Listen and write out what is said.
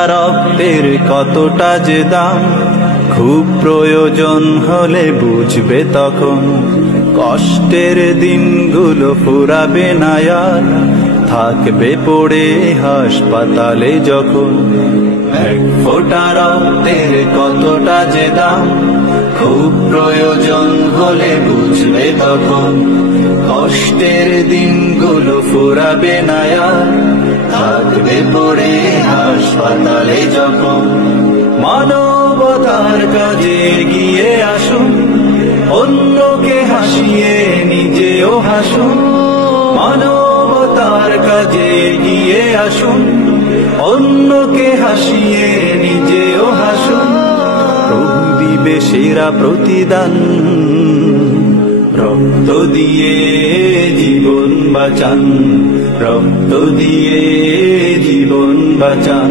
রক্তের কতটা যে দাম, খুব প্রয়োজন হলে বুঝবে তখন। কষ্টের দিনগুলো ফুরাবে না আর, থাকবে পড়ে হাসপাতালে যখন। এক ফোঁটা রক্তের কতটা যে দাম, খুব প্রয়োজন হলে বুঝবে তখন। কষ্টের দিনগুলো ফুরাবে না আর, থাকবে পড়ে হাসপাতালে যখন। মানবতার কাজে এগিয়ে আসুন, অন্যকে হাসিয়ে নিজেও হাসুন। মানবতার কাজে এগিয়ে আসুন, অন্যকে হাসিয়ে নিজেও হাসুন। প্রভু দিবে সেরা প্রতিদান, রক্ত দিয়ে জীবন বাঁচান, রক্ত দিয়ে জীবন বাঁচান।